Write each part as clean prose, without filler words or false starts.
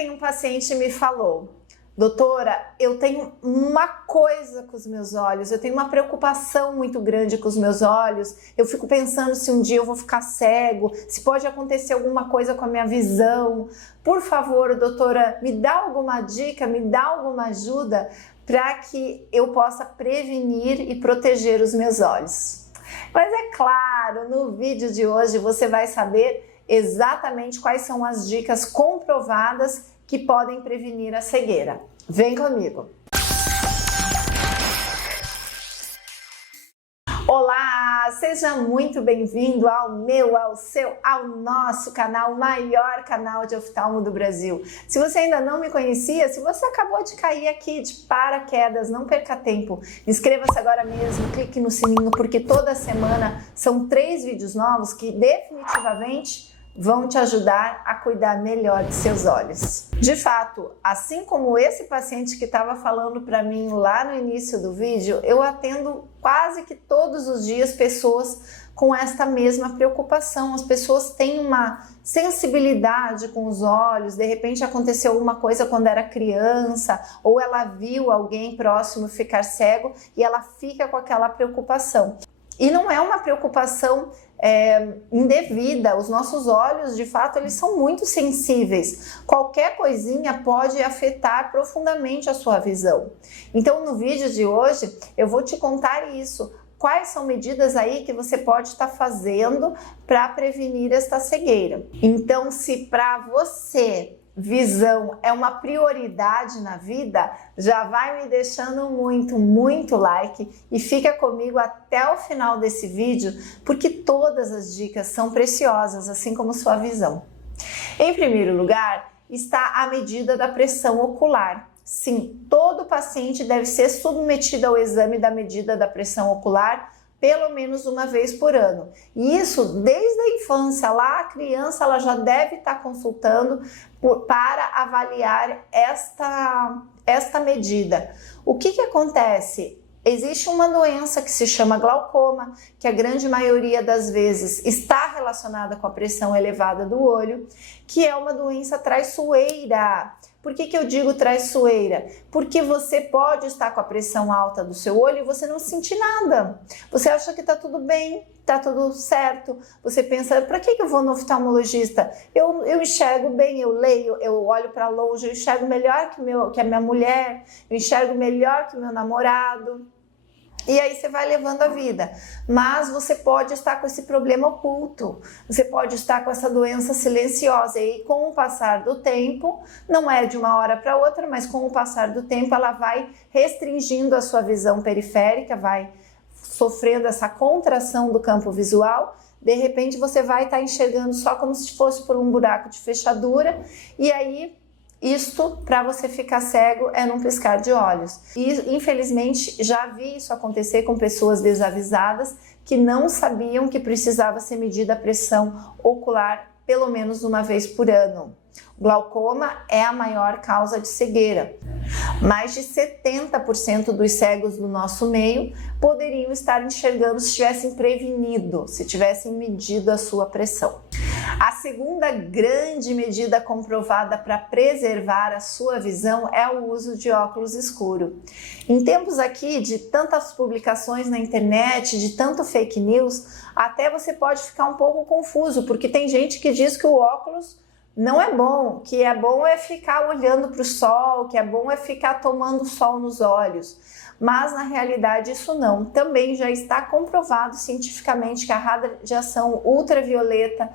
Ontem um paciente me falou: doutora, eu tenho uma coisa com os meus olhos, eu tenho uma preocupação muito grande com os meus olhos, eu fico pensando se um dia eu vou ficar cego, se pode acontecer alguma coisa com a minha visão. Por favor, doutora, me dá alguma dica, me dá alguma ajuda para que eu possa prevenir e proteger os meus olhos. Mas é claro, no vídeo de hoje você vai saber exatamente quais são as dicas comprovadas que podem prevenir a cegueira. Vem comigo! Olá, seja muito bem-vindo ao meu, ao seu, ao nosso canal, o maior canal de oftalmo do Brasil. Se você ainda não me conhecia, se você acabou de cair aqui de paraquedas, não perca tempo. Inscreva-se agora mesmo, clique no sininho, porque toda semana são 3 vídeos novos que definitivamente vão te ajudar a cuidar melhor de seus olhos. De fato, assim como esse paciente que estava falando para mim lá no início do vídeo, eu atendo quase que todos os dias pessoas com esta mesma preocupação. As pessoas têm uma sensibilidade com os olhos, de repente aconteceu alguma coisa quando era criança, ou ela viu alguém próximo ficar cego e ela fica com aquela preocupação. E não é uma preocupação indevida. Os nossos olhos, de fato, eles são muito sensíveis. Qualquer coisinha pode afetar profundamente a sua visão. Então, no vídeo de hoje, eu vou te contar isso. Quais são medidas aí que você pode estar fazendo para prevenir esta cegueira? Então, se para você visão é uma prioridade na vida, já vai me deixando muito like e fica comigo até o final desse vídeo, porque todas as dicas são preciosas, assim como sua visão. Em primeiro lugar, está a medida da pressão ocular. Sim, todo paciente deve ser submetido ao exame da medida da pressão ocular pelo menos uma vez por ano. E isso desde a infância, lá a criança ela já deve estar consultando para avaliar esta medida. O que acontece? Existe uma doença que se chama glaucoma, que a grande maioria das vezes está relacionada com a pressão elevada do olho, que é uma doença traiçoeira. Por que eu digo traiçoeira? Porque você pode estar com a pressão alta do seu olho e você não sentir nada. Você acha que está tudo bem, está tudo certo. Você pensa, para que eu vou no oftalmologista? Eu enxergo bem, eu leio, eu olho para longe, eu enxergo melhor que a minha mulher, eu enxergo melhor que o meu namorado. E aí você vai levando a vida, mas você pode estar com esse problema oculto, você pode estar com essa doença silenciosa e com o passar do tempo, não é de uma hora para outra, mas com o passar do tempo ela vai restringindo a sua visão periférica, vai sofrendo essa contração do campo visual, de repente você vai estar enxergando só como se fosse por um buraco de fechadura e aí isto, para você ficar cego, é num piscar de olhos. E, infelizmente, já vi isso acontecer com pessoas desavisadas que não sabiam que precisava ser medida a pressão ocular pelo menos uma vez por ano. O glaucoma é a maior causa de cegueira. Mais de 70% dos cegos do nosso meio poderiam estar enxergando se tivessem prevenido, se tivessem medido a sua pressão. A segunda grande medida comprovada para preservar a sua visão é o uso de óculos escuros. Em tempos aqui de tantas publicações na internet, de tanto fake news, até você pode ficar um pouco confuso, porque tem gente que diz que o óculos não é bom, que é bom é ficar olhando para o sol, que é bom é ficar tomando sol nos olhos. Mas na realidade isso não. Também já está comprovado cientificamente que a radiação ultravioleta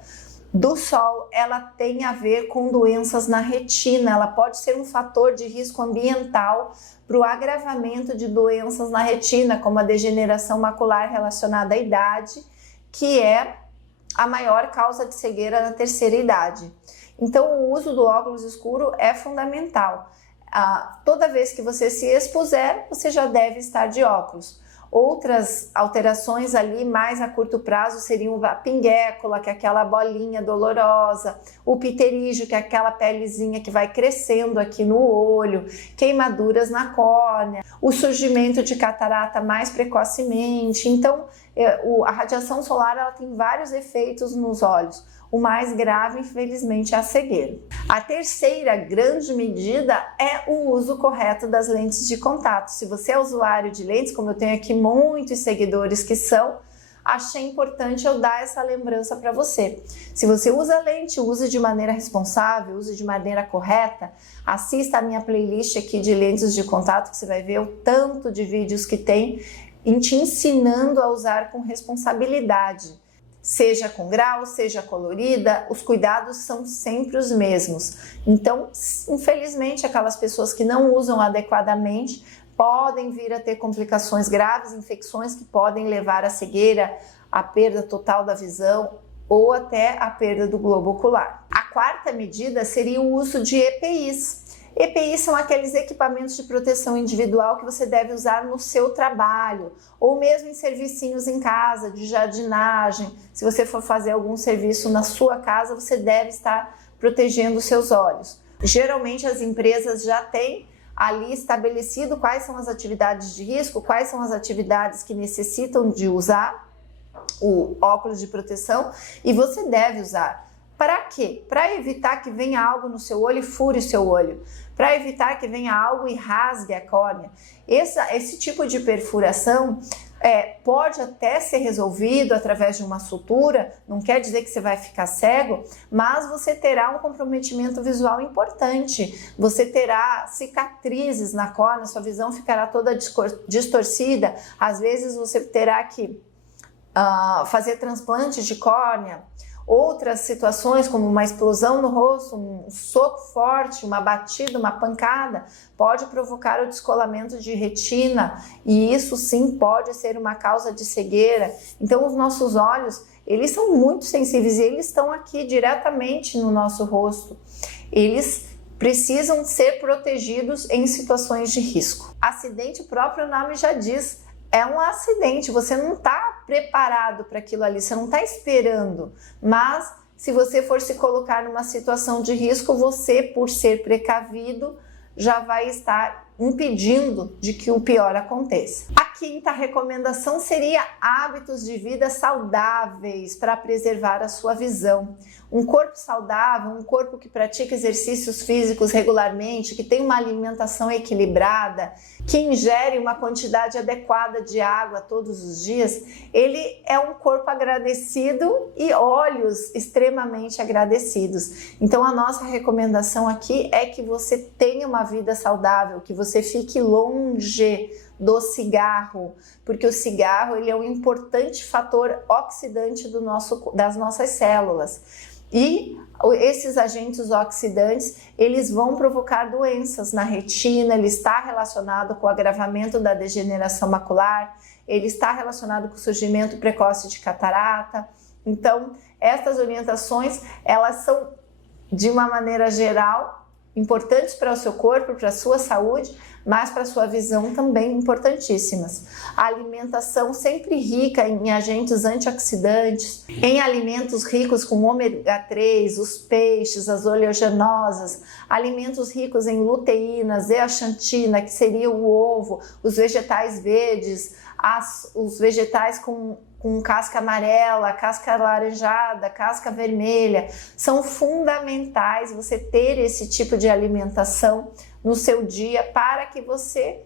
do sol, ela tem a ver com doenças na retina, ela pode ser um fator de risco ambiental para o agravamento de doenças na retina, como a degeneração macular relacionada à idade, que é a maior causa de cegueira na terceira idade. Então o uso do óculos escuro é fundamental. Toda vez que você se expuser, você já deve estar de óculos. Outras alterações ali mais a curto prazo seriam a pinguécula, que é aquela bolinha dolorosa, o pterígio, que é aquela pelezinha que vai crescendo aqui no olho, queimaduras na córnea, o surgimento de catarata mais precocemente. Então, a radiação solar ela tem vários efeitos nos olhos. O mais grave, infelizmente, é a cegueira. A terceira grande medida é o uso correto das lentes de contato. Se você é usuário de lentes, como eu tenho aqui muitos seguidores que são, achei importante eu dar essa lembrança para você. Se você usa lente, use de maneira responsável, use de maneira correta. Assista a minha playlist aqui de lentes de contato, que você vai ver o tanto de vídeos que tem te ensinando a usar com responsabilidade. Seja com grau, seja colorida, os cuidados são sempre os mesmos. Então, infelizmente, aquelas pessoas que não usam adequadamente podem vir a ter complicações graves, infecções que podem levar à cegueira, à perda total da visão ou até à perda do globo ocular. A quarta medida seria o uso de EPIs. EPIs são aqueles equipamentos de proteção individual que você deve usar no seu trabalho ou mesmo em servicinhos em casa, de jardinagem. Se você for fazer algum serviço na sua casa, você deve estar protegendo os seus olhos. Geralmente as empresas já têm ali estabelecido quais são as atividades de risco, quais são as atividades que necessitam de usar o óculos de proteção e você deve usar. Para quê? Para evitar que venha algo no seu olho e fure o seu olho, para evitar que venha algo e rasgue a córnea. Esse tipo de perfuração pode até ser resolvido através de uma sutura, não quer dizer que você vai ficar cego, mas você terá um comprometimento visual importante, você terá cicatrizes na córnea, sua visão ficará toda distorcida, às vezes você terá que fazer transplantes de córnea. Outras situações, como uma explosão no rosto, um soco forte, uma batida, uma pancada, pode provocar o descolamento de retina e isso sim pode ser uma causa de cegueira. Então os nossos olhos, eles são muito sensíveis e eles estão aqui diretamente no nosso rosto. Eles precisam ser protegidos em situações de risco. Acidente, o próprio nome já diz, é um acidente, você não está preparado para aquilo ali, você não está esperando, mas se você for se colocar numa situação de risco, você, por ser precavido, já vai estar impedindo de que o pior aconteça. A quinta recomendação seria hábitos de vida saudáveis para preservar a sua visão. Um corpo saudável, um corpo que pratica exercícios físicos regularmente, que tem uma alimentação equilibrada, que ingere uma quantidade adequada de água todos os dias, ele é um corpo agradecido e olhos extremamente agradecidos. Então a nossa recomendação aqui é que você tenha uma vida saudável, que você fique longe do cigarro, porque o cigarro ele é um importante fator oxidante das nossas células. E esses agentes oxidantes, eles vão provocar doenças na retina, ele está relacionado com o agravamento da degeneração macular, ele está relacionado com o surgimento precoce de catarata. Então, essas orientações, elas são, de uma maneira geral, importantes para o seu corpo, para a sua saúde, mas para a sua visão também importantíssimas. A alimentação sempre rica em agentes antioxidantes, em alimentos ricos com ômega 3, os peixes, as oleaginosas, alimentos ricos em luteína, zeaxantina, que seria o ovo, os vegetais verdes, os vegetais com casca amarela, casca alaranjada, casca vermelha. São fundamentais você ter esse tipo de alimentação no seu dia para que você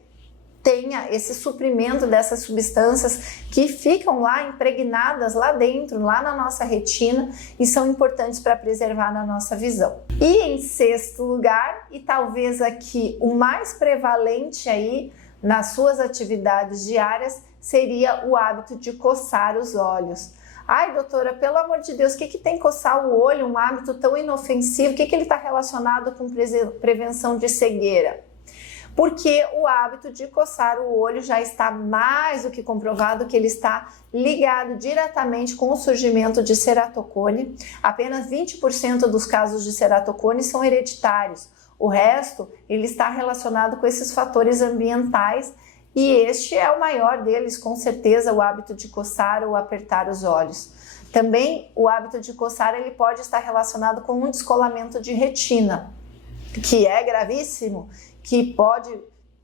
tenha esse suprimento dessas substâncias que ficam lá impregnadas lá dentro, lá na nossa retina e são importantes para preservar a nossa visão. E em sexto lugar, e talvez aqui o mais prevalente aí nas suas atividades diárias, seria o hábito de coçar os olhos. Ai, doutora, pelo amor de Deus, o que tem coçar o olho, um hábito tão inofensivo? O que ele está relacionado com prevenção de cegueira? Porque o hábito de coçar o olho já está mais do que comprovado que ele está ligado diretamente com o surgimento de ceratocone. Apenas 20% dos casos de ceratocone são hereditários. O resto, ele está relacionado com esses fatores ambientais e este é o maior deles, com certeza, o hábito de coçar ou apertar os olhos. Também o hábito de coçar ele pode estar relacionado com um descolamento de retina, que é gravíssimo, que pode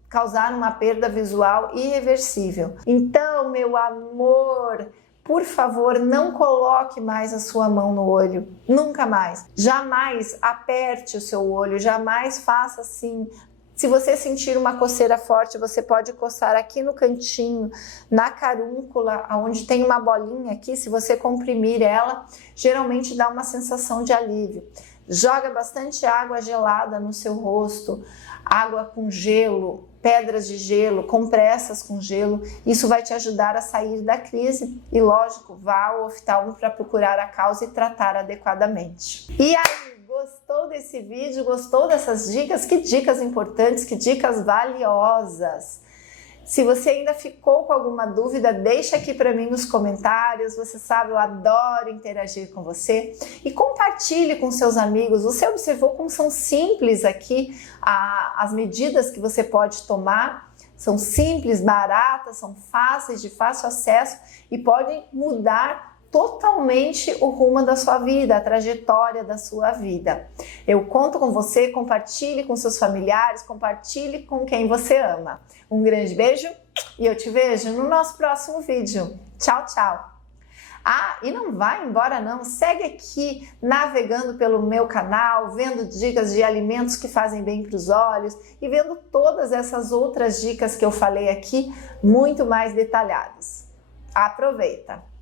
causar uma perda visual irreversível. Então, meu amor, Por favor, não coloque mais a sua mão no olho, nunca mais. Jamais aperte o seu olho, jamais faça assim. Se você sentir uma coceira forte, você pode coçar aqui no cantinho, na carúncula, onde tem uma bolinha aqui. Se você comprimir ela, geralmente dá uma sensação de alívio. Joga bastante água gelada no seu rosto, água com gelo, pedras de gelo, compressas com gelo. Isso vai te ajudar a sair da crise e, lógico, vá ao oftalmo para procurar a causa e tratar adequadamente. E aí? Gostou desse vídeo? Gostou dessas dicas? Que dicas importantes, que dicas valiosas! Se você ainda ficou com alguma dúvida, deixa aqui para mim nos comentários. Você sabe, eu adoro interagir com você. E compartilhe com seus amigos. Você observou como são simples aqui as medidas que você pode tomar? São simples, baratas, são fáceis, de fácil acesso e podem mudar totalmente o rumo da sua vida, a trajetória da sua vida. Eu conto com você, compartilhe com seus familiares, compartilhe com quem você ama. Um grande beijo e eu te vejo no nosso próximo vídeo. Tchau, tchau! Ah, e não vai embora não, segue aqui navegando pelo meu canal, vendo dicas de alimentos que fazem bem para os olhos e vendo todas essas outras dicas que eu falei aqui, muito mais detalhadas. Aproveita!